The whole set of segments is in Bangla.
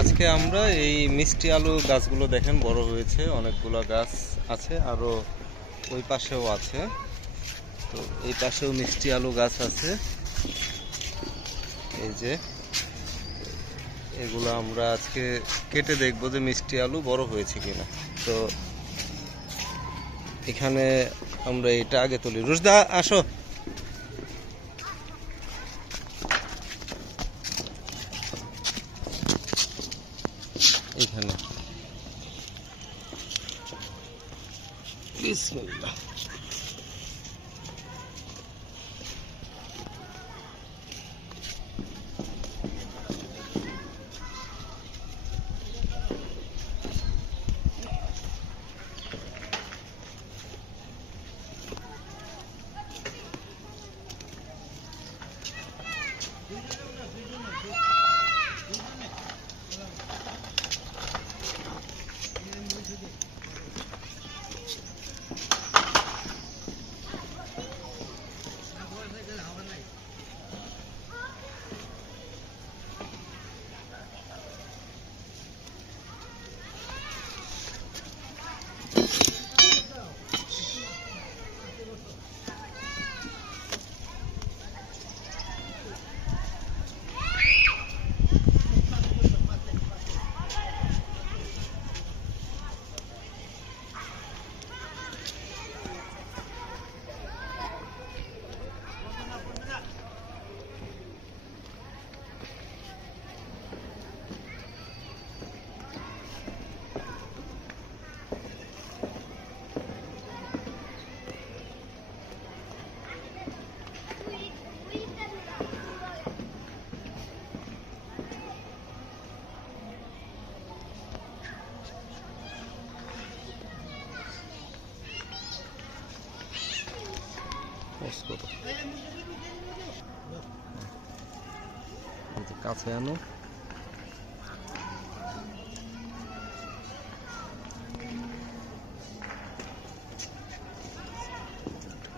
আজকে আমরা এই মিষ্টি আলু গাছগুলো দেখেন বড় হয়েছে, অনেকগুলো গাছ আছে, আরো ওই পাশেও আছে। তো এই পাশেও মিষ্টি আলু গাছ আছে। এই যে এগুলো আমরা আজকে কেটে দেখবো যে মিষ্টি আলু বড় হয়েছে কিনা। তো এখানে আমরা এটা আগে তুলি। রুশদা আসো। এখানে বিসমিল্লাহ। কাছে আনো।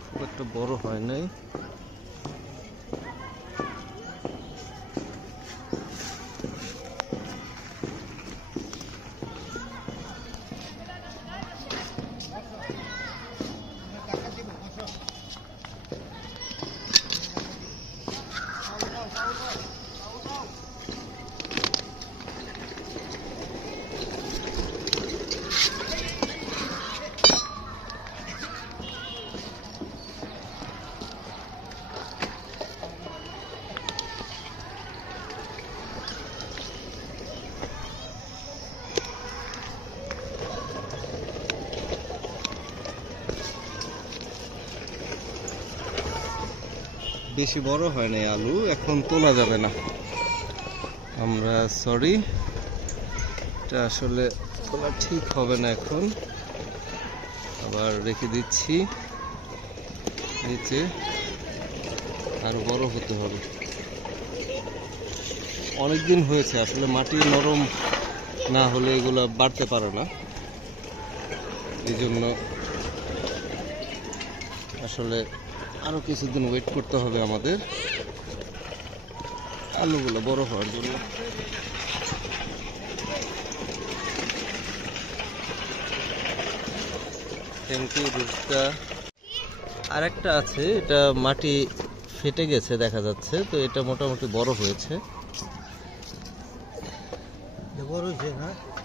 খুব একটা বড় হয় নাই। বেশি বড় হয় না আলু, এখন তোলা যাবে না। আমরা সরি, এটা আসলে তোলা ঠিক হবে না, এখন আবার রেখে দিচ্ছি নিচে। আরো বড় হতে হবে, অনেকদিন হয়েছে। আসলে মাটি নরম না হলে এগুলা বাড়তে পারে না, এই জন্য আসলে আরো কিছুদিন ওয়েট করতে হবে আমাদের আলুগুলো বড় হওয়ার জন্য। Thank you Rushda. আর একটা আছে, এটা মাটি ফেটে গেছে দেখা যাচ্ছে, তো এটা মোটামুটি বড় হয়েছে,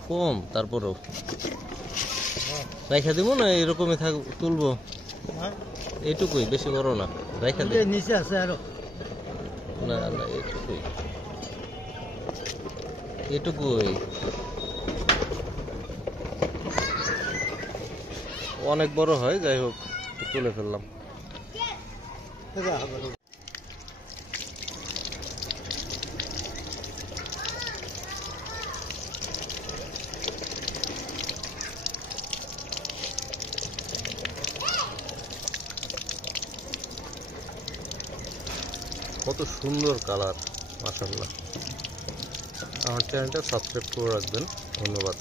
কম। তারপরেও রাইখা দিব না, এরকমই থাক, তুলবো এইটুকুই, বেশি বড় না। রাইখা দিব, নিচে আছে আরো। না না, এইটুকুই এটুকুই, অনেক বড় হয়। যাই হোক, তুলে ফেললাম। কত সুন্দর কালার, মাশাআল্লাহ। আমার চ্যানেলটা সাবস্ক্রাইব করে রাখবেন। ধন্যবাদ।